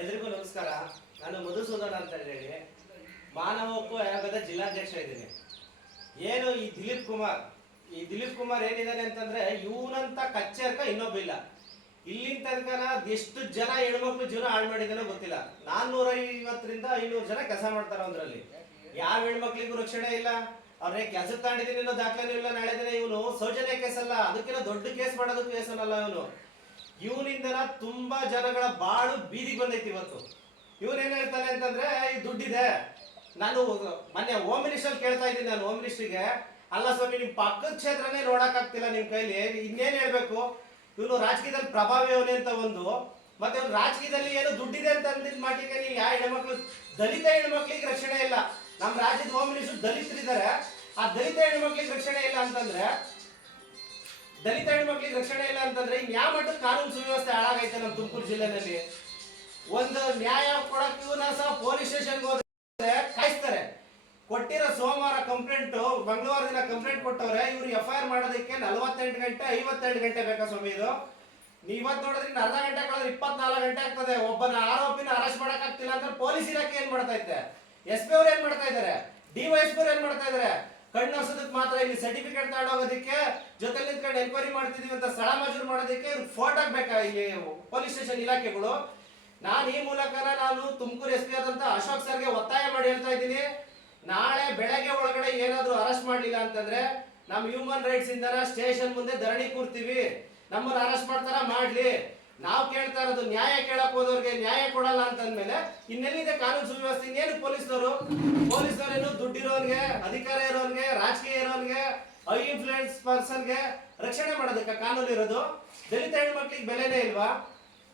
ಎಲ್ರಿಗೂ ನಮಸ್ಕಾರ. ನಾನು ಮಧುಸೂದನ್ ಅಂತ ಹೇಳಿ ಮಾನವ ಆಯೋಗದ ಜಿಲ್ಲಾಧ್ಯಕ್ಷ ಇದ್ದೀನಿ. ಏನು ಈ ದಿಲೀಪ್ ಕುಮಾರ್? ಈ ದಿಲೀಪ್ ಕುಮಾರ್ ಏನಿದ್ದಾನೆ ಅಂತಂದ್ರೆ ಇವನಂತ ಕಚ್ಚರ್ಕ ಇನ್ನೊಬ್ಬ ಇಲ್ಲ ಇಲ್ಲಿನ ತನಕನ ಎಷ್ಟು ಜನ ಹೆಣ್ಮಕ್ಳು ಜೀವನ ಹಾಳು ಮಾಡಿದಾನೋ ಗೊತ್ತಿಲ್ಲ. ನಾನ್ನೂರ ಐವತ್ತರಿಂದ ಐನೂರು ಜನ ಕೆಲಸ ಮಾಡ್ತಾರ ಒಂದ್ರಲ್ಲಿ ಯಾವ ಹೆಣ್ಮಕ್ಳಿಗೂ ರಕ್ಷಣೆ ಇಲ್ಲ. ಅವ್ರೇ ಕೆಲಸಕ್ಕೆ ತಾಂಡಿದ್ದೀನಿ ಅನ್ನೋ ದಾಖಲೆ ಇಲ್ಲ. ನಾಳೆ ಇವನು ಸೌಜನ್ಯ ಕೇಸ್ ಅಲ್ಲ ಅದಕ್ಕಿಂತ ದೊಡ್ಡ ಕೇಸ್ ಮಾಡೋದು ಕೇಸ್ ಅನ್ನಲ್ಲ ಇವನು ಇವನಿಂದನ ತುಂಬಾ ಜನಗಳ ಬಾಳು ಬೀದಿಗೆ ಬಂದೈತಿ ಇವತ್ತು. ಇವನ್ ಏನ್ ಹೇಳ್ತಾನೆ ಅಂತಂದ್ರೆ ಈ ದುಡ್ಡಿದೆ. ನಾನು ಮೊನ್ನೆ ಹೋಮ್ ಮಿನಿಸ್ಟರ್ ಕೇಳ್ತಾ ಇದ್ದೀನಿ ನಾನು ಹೋಮ್ ಮಿನಿಸ್ಟ್ರಿಗೆ ಅಲ್ಲ ಸ್ವಾಮಿ, ನಿಮ್ ಪಕ್ಕದ ಕ್ಷೇತ್ರನೇ ನೋಡಕ್ ಆಗ್ತಿಲ್ಲ ನಿಮ್ ಕೈಲಿ. ಇನ್ನೇನ್ ಹೇಳ್ಬೇಕು? ಇವನು ರಾಜಕೀಯದಲ್ಲಿ ಪ್ರಭಾವ ಇವನೇ ಅಂತ ಒಂದು. ಮತ್ತೆ ಅವ್ನು ರಾಜಕೀಯದಲ್ಲಿ ಏನು ದುಡ್ಡಿದೆ ಅಂತ ಅಂದಿದ್ ಮಾಟಿಗೆ ನೀವು ಯಾವ ಹೆಣ್ಮಕ್ಳು, ದಲಿತ ಹೆಣ್ಮಕ್ಳಿಗೆ ರಕ್ಷಣೆ ಇಲ್ಲ. ನಮ್ಮ ರಾಜ್ಯದ ಹೋಮ್ ಮಿನಿಸ್ಟರ್ ದಲಿತರಿದ್ದಾರೆ ಆ ದಲಿತ ಹೆಣ್ಮಕ್ಳಿಗೆ ರಕ್ಷಣೆ ಇಲ್ಲ ಅಂತಂದ್ರೆ ದಲಿತ ಹೆಣ್ಮಕ್ಳಿಗೆ ರಕ್ಷಣೆ ಇಲ್ಲ ಅಂತಂದ್ರೆ ಯಾವ ಮಟ್ಟದ ಕಾನೂನು ಸುವ್ಯವಸ್ಥೆ ಹಾಳಾಗೈತೆ ನಮ್ಮ ತುಮಕೂರು ಜಿಲ್ಲೆನಲ್ಲಿ? ಒಂದು ನ್ಯಾಯ ಕೊಡಕ್ಕೂ ಸಹ ಪೊಲೀಸ್ ಸ್ಟೇಷನ್ಗೆ ಹೋದ್ರೆ ಕಾಯಿಸ್ತಾರೆ. ಕೊಟ್ಟಿರೋ ಸೋಮವಾರ ಕಂಪ್ಲೇಂಟ್ ಮಂಗಳವಾರ ದಿನ ಕಂಪ್ಲೇಂಟ್ ಕೊಟ್ಟವ್ರೆ, ಇವ್ರು ಎಫ್ ಐ ಆರ್ ಮಾಡೋದಕ್ಕೆ ನಲವತ್ತೆಂಟು ಗಂಟೆ ಐವತ್ತೆರಡು ಗಂಟೆ ಬೇಕಾ ಸ್ವಾಮಿ ಇದು? ನೀವ್ ಇವತ್ತು ನೋಡಿದ್ರೆ ಅರ್ಧ ಗಂಟೆ ಕಳೆದ್ರೆ ಇಪ್ಪತ್ನಾಲ್ಕು ಗಂಟೆ ಆಗ್ತದೆ. ಒಬ್ಬನ ಆರೋಪಿನ ಅರೆಸ್ಟ್ ಮಾಡಕ್ ಆಗ್ತಿಲ್ಲ ಅಂತ ಪೊಲೀಸ್ ಇಲಾಖೆ ಏನ್ ಮಾಡ್ತಾ ಇದ್ದೆ ಎಸ್ ಪಿ ಅವ್ರು ಏನ್ ಮಾಡ್ತಾ ಇದಾರೆ ಡಿ ವೈ ಎಸ್ ಅವ್ರು ಏನ್ ಮಾಡ್ತಾ ಇದಾರೆ ಕಣ್ಣು ಹೊಸದಕ್ಕೆ ಮಾತ್ರ ಇಲ್ಲಿ ಸರ್ಟಿಫಿಕೇಟ್ ತಗೊಂಡೋಗೋದಕ್ಕೆ ಜೊತೆ ನಿಂತ್ಕೊಂಡು ಎನ್ಕ್ವೈರಿ ಮಾಡ್ತಿದೀವಿ ಅಂತ ಸ್ಥಳ ಮಂಜೂರು ಮಾಡೋದಕ್ಕೆ ಫೋಟೋ ಬೇಕಾ ಇಲ್ಲಿ ಪೊಲೀಸ್ ಸ್ಟೇಷನ್ ಇಲಾಖೆಗಳು? ನಾನು ಈ ಮೂಲಕ ನಾನು ತುಮಕೂರು ಎಸ್ ಪಿ ಆದಂತ ಅಶೋಕ್ ಸರ್ಗೆ ಒತ್ತಾಯ ಮಾಡಿ ಹೇಳ್ತಾ ಇದ್ದೀನಿ. ನಾಳೆ ಬೆಳಗ್ಗೆ ಒಳಗಡೆ ಏನಾದರೂ ಅರೆಸ್ಟ್ ಮಾಡ್ಲಿಲ್ಲ ಅಂತಂದ್ರೆ ನಮ್ಮ ಹ್ಯೂಮನ್ ರೈಟ್ಸ್ ಇಂದ ಸ್ಟೇಷನ್ ಮುಂದೆ ಧರಣಿ ಕೂರ್ತೀವಿ. ನಮ್ಮನ್ನ ಅರೆಸ್ಟ್ ಮಾಡ್ತಾರ? ಮಾಡ್ಲಿ. ನಾವು ಕೇಳ್ತಾ ಇರೋದು ನ್ಯಾಯ ಕೇಳಕ್ ಹೋದವ್ರಿಗೆ ನ್ಯಾಯ ಕೊಡಲ್ಲ ಅಂತಂದ್ಮೇಲೆ ಇನ್ನೆಲ್ಲಿದೆ ಕಾನೂನು ಸುವ್ಯವಸ್ಥೆ? ಇನ್ನೇನು ಪೊಲೀಸ್ನವರು? ಪೊಲೀಸ್ನವರೇನು ದುಡ್ಡಿರೋನ್ಗೆ, ಅಧಿಕಾರ ಇರೋನ್ಗೆ, ರಾಜಕೀಯ ಇರೋನ್ಗೆ ಐ ಇನ್ಫ್ಲೂಯೆನ್ಸ್ ಪರ್ಸನ್ಗೆ ರಕ್ಷಣೆ ಮಾಡೋದಕ್ಕೆ ಕಾನೂನು ಇರೋದು? ದಲಿತ ಹೆಣ್ಮಕ್ಳಿಗೆ ಬೆಲೆನೇ ಇಲ್ವಾ?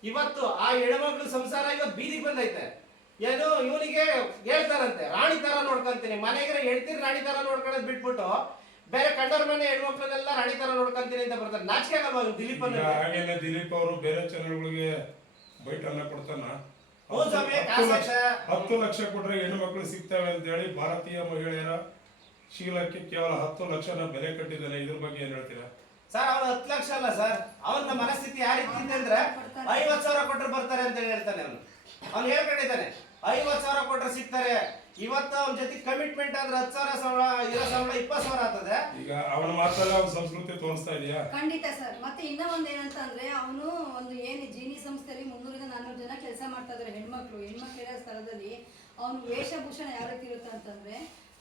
ಇವತ್ತು ಆ ಹೆಣ್ಮಕ್ಳು ಸಂಸಾರ ಇವತ್ತು ಬೀದಿಗೆ ಬಂದೈತೆ. ಏನು ಇವನಿಗೆ ಹೇಳ್ತಾರಂತೆ, ರಾಣಿ ತರ ನೋಡ್ಕೊಂತೀನಿ. ಮನೆಗೆ ಹೆಣ್ತಿರ್ ರಾಣಿ ತರ ನೋಡ್ಕೊಳ್ಳೋದು ಬಿಟ್ಬಿಟ್ಟು ಬೇರೆ ಕಂಡವ್ರ ಮನೆ ಹೆಣ್ಮಕ್ಳನ್ನೆಲ್ಲ ರಾಣಿ ತರ ನೋಡ್ಕೊಂತೀನಿ ಅಂತ ಬರ್ತಾರೆ. ನಾಚಿಕೆ ಆಗಲ್ವಾ ದಿಲೀಪ್ ಹಾಗೆಲ್ಲ? ದಿಲೀಪ್ ಅವರು ಬೇರೆ ಚಾನೆಲ್ಗಳಿಗೆ ಬೈಟ್ ಅನ್ನ ಕೊಡ್ತಾನ. ಹೌದು ಸ್ವಾಮಿ, ಹತ್ತು ಕಾಸು ಲಕ್ಷ ಲಕ್ಷ. ಹತ್ತು ಲಕ್ಷ ಕೊಟ್ರೆ ಹೆಣ್ಣು ಮಕ್ಕಳು ಸಿಗ್ತವೆ ಅಂತ ಹೇಳಿ ಭಾರತೀಯ ಮಹಿಳೆಯರ ಶೀಲಕ್ಕೆ ಕೇವಲ ಹತ್ತು ಲಕ್ಷನ ಬೆಲೆ ಕಟ್ಟಿದ್ದಾನೆ. ಇದ್ರ ಬಗ್ಗೆ ಏನ್ ಹೇಳ್ತೀರಾ? ಸರ್ ಅವ್ರು ಹತ್ತು ಲಕ್ಷ ಅಲ್ಲ ಸರ್. ಅವನ ಮನಸ್ಥಿತಿ ಯಾವ ರೀತಿ ಇದೆ ಅಂದ್ರೆ ಐವತ್ ಸಾವಿರ ಕೊಟ್ರೆ ಬರ್ತಾರೆ ಅಂತ ಹೇಳ್ತಾನೆ ಅವನು. ಅವ್ನು ಹೇಳ್ಕೊಂಡಿದ್ದಾನೆ. ಐವತ್ ಸಾವಿರ ಕೊಟ್ರೆ ಸಿಗ್ತಾರೆ. ಇವತ್ತ ಅವನ ಜೊತೆ ಕಮಿಟ್ಮೆಂಟ್ ಅಂದ್ರೆ ಹತ್ತು ಸಾವಿರ ಸಂಬಳ ಇರೋ ಸಂಬಳ ಇಪ್ಪತ್ತು ಸಾವಿರ ಆಗ್ತದೆ. ಈಗ ಅವನ ಮಾತಲ್ಲ ಅವ್ನ ಸಂಸ್ಕೃತಿ ತೋರಿಸ್ತಾ ಇದೆಯಾ? ಖಂಡಿತ ಸರ್. ಮತ್ತೆ ಇನ್ನ ಒಂದ್ ಏನಂತ ಅಂದ್ರೆ ಅವನು ಒಂದು ಏನು ಜೀನಿ ಸಂಸ್ಥೆಯಲ್ಲಿ ಮುನ್ನೂರಿಂದ ನಾನ್ನೂರು ಜನ ಕೆಲಸ ಮಾಡ್ತಾ ಇದಾರೆ ಹೆಣ್ಮಕ್ಳು. ಹೆಣ್ಮಕ್ಳು ಇರೋ ಸ್ಥಳದಲ್ಲಿ ಅವನು ವೇಷಭೂಷಣ ಯಾವ ರೀತಿ ಇರುತ್ತೆ ಅಂತಂದ್ರೆ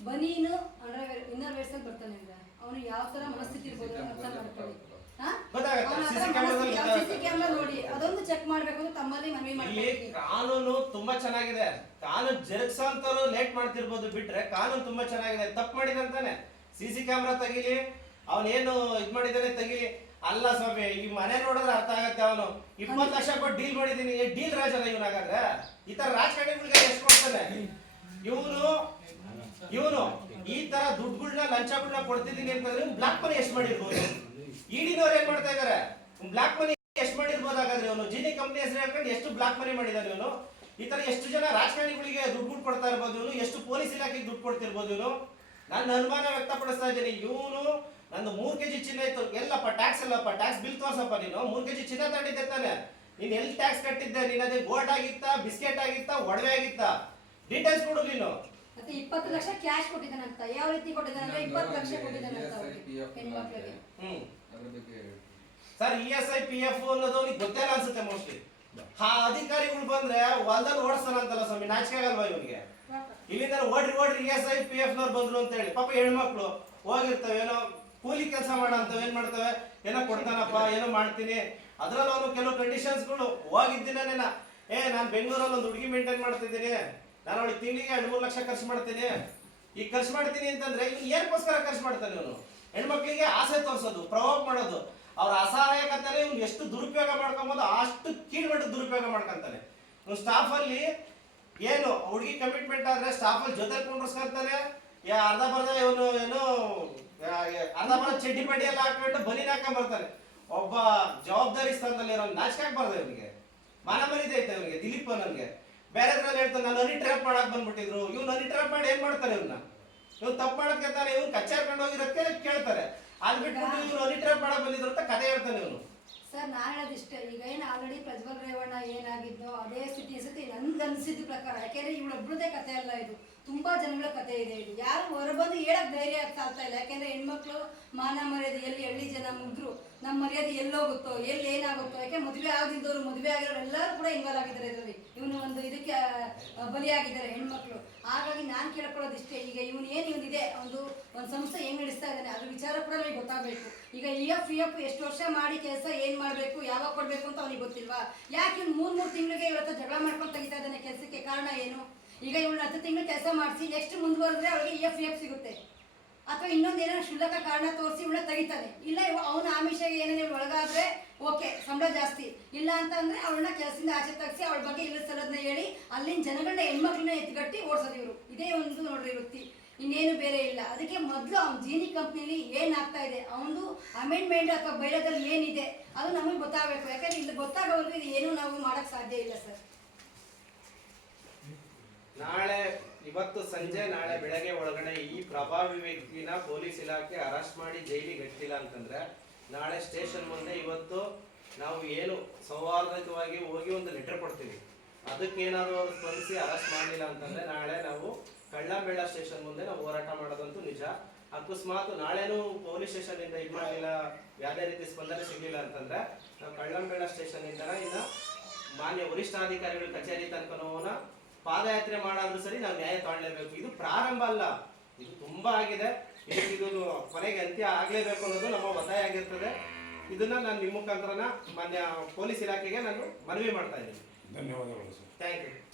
ಬನೀನು ಅಂಡರ್ವೇರ್ ಇನ್ನರ್ ವೇರ್ಸ್ ಅಲ್ಲಿ ಬರ್ತಾನೆ ಅಂದ್ರೆ. ಅವನು ಯಾವ ತರ ಮನಸ್ಥಿತಿ ಇರ್ಬೋದು ಅಂತ ಮಾಡ್ಕೊಳ್ಳಿ. CC camera ನೋಡಿ. ಅದೊಂದು ಮಾಡ್ಬೇಕು ಅಂತ ತಮ್ಮಲ್ಲಿ ಮನವಿ ಇಲ್ಲಿ ಮಾಡ್ತೀನಿ ಕಾನೂನು ತುಂಬಾ ಚೆನ್ನಾಗಿದೆ. ಕಾನೂನು ಜರುಗಿಸೋಂತವ್ರು ಲೇಟ್ ಮಾಡ್ತಿರ್ಬೋದು ಬಿಟ್ರೆ ಕಾನೂನು ತುಂಬಾ ಚೆನ್ನಾಗಿದೆ. ತಪ್ಪು ಮಾಡಿದಂತಾನೆ ಸಿ ಸಿ ಕ್ಯಾಮ್ರಾ ತೆಗಿಲಿ ಅವನೇನು ಇದ್ ಮಾಡಿದಾನೆ ತೆಗಿಲಿ. ಅಲ್ಲ ಸ್ವಾಮಿ ಈ ಮನೆ ನೋಡಿದ್ರೆ ಅರ್ಥ ಆಗತ್ತೆ ಅವನು. ಇಪ್ಪತ್ತು ಲಕ್ಷ ಕೊಟ್ಟು ಡೀಲ್ ಮಾಡಿದೀನಿ ಡೀಲ್ ರಾಜನ ಇವನಾಗಾದ್ರೆ ಈ ತರ ರಾಜಕಾರಣಿಗಳಿಗೆ ಎಷ್ಟು ಕೊಡ್ತಾನೆ? ಇವನು ಇವನು ಈ ತರ ದುಡ್ಡುಗಳನ್ನ ಲಂಚಗಳನ್ನ ಕೊಡ್ತಿದ್ದೀನಿ ಅಂತಂದ್ರೆ ಬ್ಲಾಕ್ ಮನಿ ಎಷ್ಟು ಮಾಡಿರ್ಬೋದು? ಇಡಿನವ್ರು ಏನ್ ಮಾಡ್ತಾ ಇದಾರೆ? ಬ್ಲಾಕ್ ಮನಿ ಎಷ್ಟು ಮಾಡಿರ್ಬೋದು ಹಾಗಾದ್ರೆ ಅವನು ಜಿನಿ ಕಂಪ್ನಿ ಹೆಸರು ಹೇಳ್ಕೊಂಡು ಎಷ್ಟು ಬ್ಲಾಕ್ ಮನಿ ಮಾಡಿದಾರೆ ಇವನು ಈ ತರ ಎಷ್ಟು ಜನ ರಾಜಕಾರಣಿಗಳಿಗೆ ದುಡ್ಡು ಕೊಡ್ತಾ ಇರ್ಬೋದು ಇವನು ಎಷ್ಟು ಪೊಲೀಸ್ ಇಲಾಖೆಗೆ ದುಡ್ಡು ಕೊಡ್ತಿರ್ಬೋದು ಇವನು ನನ್ನ ಅನುಮಾನ ವ್ಯಕ್ತಪಡಿಸ್ತಾ ಇದ್ದೀನಿ. ಇವನು ನಂದು ಮೂರ್ ಕೆಜಿ ಚಿನ್ನ ಇತ್ತು. ಎಲ್ಲಪ್ಪ ಟ್ಯಾಕ್ಸ್ ಎಲ್ಲಪ್ಪ ಟ್ಯಾಕ್ಸ್ ಬಿಲ್ ತೋರ್ಸಪ್ಪ ನೀನು. ಮೂರ್ ಕೆಜಿ ಚಿನ್ನ ತಂಡಿದ್ದೆ ತಾನೆ. ನೀನ್ ಎಲ್ಲಿ ಟ್ಯಾಕ್ಸ್ ಕಟ್ಟಿದ್ದೆ? ನೀನ್ ಅದೇ ಗೋಲ್ಡ್ ಆಗಿತ್ತಾ ಬಿಸ್ಕೆಟ್ ಆಗಿತ್ತಾ ಒಡವೆ ಆಗಿತ್ತಾ? ಡೀಟೇಲ್ಸ್ ಕೊಡು ನೀನು. ಮತ್ತೆ ಇಪ್ಪತ್ತು ಲಕ್ಷ ಕ್ಯಾಶ್ ಕೊಟ್ಟಿದ್ದಾನಂತ. ಯಾವ ರೀತಿ ಕೊಟ್ಟಿದ್ದಾನೆ ಇಪ್ಪತ್ತು ಲಕ್ಷ ಕೊಟ್ಟಿದ್ದಾನಂತ ಅವ್ರಿಗೆ ಹೆಣ್ಮಕ್ಳಿಗೆ. ಹ್ಮ್. ಹೇಳಿ. Sir E S I P F ಅನ್ನೋದು ಅವ್ನಿಗೆ ಗೊತ್ತೇ ಇಲ್ಲ ಅನ್ಸುತ್ತೆ ಮೋಸ್ಟ್ಲಿ ಆ ಅಧಿಕಾರಿಗಳು ಬಂದ್ರೆ ಹೊಲ್ದಲ್ಲಿ ಓಡಿಸ್ತಾನಂತಲ್ಲ ಸ್ವಾಮಿ ನಾಚಿಕೆ ಆಗಲ್ವಾ ಇವನಿಗೆ? ಇಲ್ಲಿಂದ ಓಡ್ರಿ ಓಡ್ರಿ ಎಸ್ ಐ ಪಿ ಎಫ್ ನವ್ರು ಬಂದ್ರು ಅಂತ ಹೇಳಿ ಪಾಪ ಹೆಣ್ಮಕ್ಳು ಹೋಗಿರ್ತವೆ ಏನೋ ಕೂಲಿ ಕೆಲಸ ಮಾಡ ಅಂತವ್ ಏನ್ ಮಾಡ್ತವೆ? ಏನೋ ಕೊಡ್ತಾನಪ್ಪ ಏನೋ ಮಾಡ್ತೀನಿ. ಅದ್ರಲ್ಲಿ ಅವನು ಕೆಲವು ಕಂಡೀಷನ್ಸ್ಗಳು ಹೋಗಿದ್ದೀನೇನ ಏ ನಾನು ಬೆಂಗಳೂರಲ್ಲಿ ಒಂದು ಹುಡುಗಿ ಮೇಂಟೈನ್ ಮಾಡ್ತಿದ್ದೀನಿ. ನಾನು ಅವಳಿಗೆ ತಿಂಗಳಿಗೆ ಎರಡು ಮೂರು ಲಕ್ಷ ಖರ್ಚು ಮಾಡ್ತೀನಿ. ಈಗ ಖರ್ಚು ಮಾಡ್ತೀನಿ ಅಂತಂದ್ರೆ ಏನಕ್ಕೋಸ್ಕರ ಖರ್ಚು ಮಾಡ್ತಾನೆ ಇವನು? ಹೆಣ್ಮಕ್ಳಿಗೆ ಆಸೆ ತೋರಿಸೋದು ಪ್ರವೋಕ್ ಮಾಡೋದು. ಅವ್ರ ಅಸಹಾಯಕತೆನೇ ಇವ್ನು ಎಷ್ಟು ದುರುಪಯೋಗ ಮಾಡ್ಕೊಬೋದು, ಅಷ್ಟು ಕೀಳ್ಮಟ್ಟ ದುರುಪಯೋಗ ಮಾಡ್ಕೊಂತಾನೆ. ಇವ್ನು ಸ್ಟಾಫ್ ಅಲ್ಲಿ ಏನು ಹುಡುಗಿ ಕಮಿಟ್ಮೆಂಟ್ ಆದ್ರೆ ಸ್ಟಾಫ್ ಅಲ್ಲಿ ಜೊತೆ ಕುಂಡ್ರಸ್ಕೊಂತಾನೆ ಅರ್ಧ ಬರ್ಧ ಇವನು ಏನು ಅರ್ಧ ಬರ್ಧ ಚಡ್ಡಿ ಪಡ್ಡಿ ಎಲ್ಲ ಹಾಕ್ಬಿಟ್ಟು ಬಲಿ ಹಾಕೊಂಡ್ ಬರ್ತಾನೆ. ಒಬ್ಬ ಜವಾಬ್ದಾರಿ ಸ್ಥಾನದಲ್ಲಿ ಇರೋ ಆಗ್ಬಾರ್ದು ಇವನಿಗೆ. ಮಾನ ಮರ್ಯಾದೆ ಐತೆ ಇವನಿಗೆ, ದಿಲೀಪ್ ನನಗೆ ಬೇರೆದ್ರಲ್ಲಿ ಹೇಳ್ತಾನೆ, ನಾನು ಹನಿ ಟ್ರ್ಯಾಪ್ ಮಾಡಕ್ ಬಂದ್ಬಿಟ್ಟಿದ್ರು. ಇವ್ನು ಹನಿ ಟ್ರ್ಯಾಪ್ ಮಾಡಿ ಏನ್ ಮಾಡ್ತಾನೆ ಇವನ್ನ ಇವ್ನು ತಪ್ಪು ಮಾಡಕ್ಕೆ ತಾನೆ ಇವ್ನು ಕಚ್ಚಾರ್ಕೊಂಡು ಹೋಗಿರೋದಕ್ಕೆ ಕೇಳ್ತಾರೆ. ಅದ್ ಬಿಟ್ಬಿಟ್ಟು ಇವ್ನು ಅನಿಟ್ರಾಪ್ ಮಾಡಕ್ ಬಂದಿದ್ರು ಅಂತ ಕತೆ ಹೇಳ್ತಾನೆ ಇವನು. ಸರ್ ನಾನು ಹೇಳೋದಿಷ್ಟೇ ಈಗ ಏನು ಆಲ್ರೆಡಿ ಪ್ರಜ್ವಲ್ ರೇವಣ್ಣ ಏನಾಗಿದ್ದೋ ಅದೇ ಸ್ಥಿತಿ ಸತಿ ನನ್ಗೆ ಅನಿಸಿದ ಪ್ರಕಾರ ಯಾಕೆಂದ್ರೆ ಇವಳೊಬ್ಳದೇ ಕತೆ ಅಲ್ಲ ಇದು. ತುಂಬಾ ಜನಗಳ ಕತೆ ಇದೆ ಇದು. ಯಾರು ಹೇಳಕ್ ಧೈರ್ಯ ಆಗ್ತಾ ಇಲ್ಲ. ಯಾಕೆಂದ್ರೆ ಹೆಣ್ಮಕ್ಳು ಮಾನ ಮರ್ಯಾದೆ ಎಲ್ಲಿ ಹಳ್ಳಿ ಜನ ಮುಗ್ದ್ರು ನಮ್ಮ ಮರ್ಯಾದೆ ಎಲ್ಲೋಗುತ್ತೋ ಎಲ್ಲಿ ಏನಾಗುತ್ತೋ, ಯಾಕೆ ಮದುವೆ ಆಗದಿದ್ದವರು ಮದುವೆ ಆಗಿರೋರು ಎಲ್ಲರೂ ಕೂಡ ಇನ್ವಾಲ್ವ್ ಆಗಿದ್ದಾರೆ ಇದರಲ್ಲಿ. ಇವನು ಒಂದು ಇದಕ್ಕೆ ಬಲಿಯಾಗಿದ್ದಾರೆ ಹೆಣ್ಮಕ್ಳು. ಹಾಗಾಗಿ ನಾನು ಕೇಳ್ಕೊಳ್ಳೋದಿಷ್ಟೇ, ಈಗ ಇವನು ಏನು ಇವನಿದೆ, ಒಂದು ಒಂದು ಸಂಸ್ಥೆ ಹೆಂಗ್ ನಡೆಸ್ತಾ ಇದ್ದಾನೆ, ಅದ್ರ ವಿಚಾರ ಕೂಡ ನನಗೆ ಗೊತ್ತಾಗಬೇಕು. ಈಗ ಇ ಎಫ್ ಇ ಎಫ್ ಎಷ್ಟು ವರ್ಷ ಮಾಡಿ ಕೆಲಸ ಏನು ಮಾಡಬೇಕು, ಯಾವಾಗ ಕೊಡಬೇಕು ಅಂತ ಅವ್ನಿಗೆ ಗೊತ್ತಿಲ್ವಾ? ಯಾಕೆ ಇವ್ನು ಮೂರು ಮೂರು ತಿಂಗಳಿಗೆ ಇವತ್ತು ಜಗಳ ಮಾಡ್ಕೊಂಡು ತೆಗಿತಾ ಇದ್ದಾನೆ ಕೆಲಸಕ್ಕೆ? ಕಾರಣ ಏನು? ಈಗ ಇವಳು ಹತ್ತು ತಿಂಗಳು ಕೆಲಸ ಮಾಡಿಸಿ ನೆಕ್ಸ್ಟ್ ಮುಂದುವರೆದ್ರೆ ಅವಳಿಗೆ ಇ ಎಫ್ ಇ ಎಫ್ ಸಿಗುತ್ತೆ. ಅಥವಾ ಇನ್ನೊಂದು ಏನೋ ಕಾರಣ ತೋರಿಸಿ ಇವಳ ತೆಗಿತಾನೆ. ಇಲ್ಲ ಅವನ ಆಮಿಷಗೆ ಏನೇನು ಇವ್ಳು ಒಳಗಾದ್ರೆ ಓಕೆ, ಸಂಬಳ ಜಾಸ್ತಿ. ಇಲ್ಲ ಅಂತ ಅಂದ್ರೆ ಅವಳನ್ನ ಕೆಲಸದಿಂದ ಆಚೆ ತಗ್ಸಿ ಅವಳ ಬಗ್ಗೆ ಇಲ್ಲ ಸಲದ್ನ ಹೇಳಿ ಅಲ್ಲಿನ ಜನಗಳನ್ನ ಹೆಣ್ಮಕ್ಳನ್ನ ಎತ್ಗಟ್ಟಿ ಓಡಿಸೋದು ಇವರು. ಇದೇ ಒಂದು ನೋಡ್ರಿ ವೃತ್ತಿ. ಇನ್ನೇನು ಬೇರೆ ಇಲ್ಲ. ಅದಕ್ಕೆ ಮೊದಲು ಅವ್ನ ಜೀನಿ ಕಂಪ್ನಿಲಿ ಏನಾಗ್ತಾ ಇದೆ? ಅವನು ಅಮೆಂಡ್ಮೆಂಟ್ ಅಥವಾ ಬೈಲದಲ್ಲಿ ಏನಿದೆ? ಅದು ನಮಗೆ ಗೊತ್ತಾಗಬೇಕು. ಯಾಕಂದ್ರೆ ಇಲ್ಲಿ ಗೊತ್ತಾಗೋವರೆಗೂ ಇದು ಏನೂ ನಾವು ಮಾಡಕ್ ಸಾಧ್ಯ ಇಲ್ಲ ಸರ್. ನಾಳೆ, ಇವತ್ತು ಸಂಜೆ, ನಾಳೆ ಬೆಳಗ್ಗೆ ಒಳಗಡೆ ಈ ಪ್ರಭಾವಿ ವ್ಯಕ್ತಿನ ಪೊಲೀಸ್ ಇಲಾಖೆ ಅರೆಸ್ಟ್ ಮಾಡಿ ಜೈಲಿಗೆ ಇಟ್ಟಿಲ್ಲ ಅಂತಂದ್ರೆ, ನಾಳೆ ಸ್ಟೇಷನ್ ಮುಂದೆ ಇವತ್ತು ನಾವು ಏನು ಸೌಹಾರ್ದಕವಾಗಿ ಹೋಗಿ ಒಂದು ಲೆಟರ್ ಕೊಡ್ತೀವಿ. ಅದಕ್ಕೇನಾದ್ರೂ ಅವ್ರು ಸ್ಪಂದಿಸಿ ಅರೆಸ್ಟ್ ಮಾಡಲಿಲ್ಲ ಅಂತಂದ್ರೆ, ನಾಳೆ ನಾವು ಕಳ್ಳಂಬೇಳ ಸ್ಟೇಷನ್ ಮುಂದೆ ನಾವು ಹೋರಾಟ ಮಾಡೋದಂತೂ ನಿಜ. ಅಕಸ್ಮಾತ್ ನಾಳೆನೂ ಪೊಲೀಸ್ ಸ್ಟೇಷನ್ ಇಂದ ಇದು ಮಾಡಲಿಲ್ಲ ಯಾವುದೇ ರೀತಿ ಸ್ಪಂದನೆ ಸಿಗ್ಲಿಲ್ಲ ಅಂತಂದ್ರೆ, ನಾವು ಕಳ್ಳಂಬೇಳ ಸ್ಟೇಷನ್ ಇಂದ ಇನ್ನ ಮಾನ್ಯ ವರಿಷ್ಠಾಧಿಕಾರಿಗಳ ಕಚೇರಿ ತನಕನೋನ ಪಾದಯಾತ್ರೆ ಮಾಡಾದ್ರೂ ಸರಿ ನಾವು ನ್ಯಾಯ ತಗೊಳ್ಳೇಬೇಕು ಇದು ಪ್ರಾರಂಭ ಅಲ್ಲ. ಇದು ತುಂಬಾ ಆಗಿದೆ. ಇದೊಂದು ಇದು ಕೊನೆಗೆ ಅಂತ್ಯ ಆಗ್ಲೇಬೇಕು ಅನ್ನೋದು ನಮ್ಮ ಒತ್ತಾಯ ಆಗಿರ್ತದೆ. ಇದನ್ನ ನಾನು ನಿಮ್ಮ ಮುಖಾಂತರನ ಮಾನ್ಯ ಪೊಲೀಸ್ ಇಲಾಖೆಗೆ ನಾನು ಮನವಿ ಮಾಡ್ತಾ ಇದ್ದೀನಿ. ಧನ್ಯವಾದಗಳು ಸರ್. Thank you.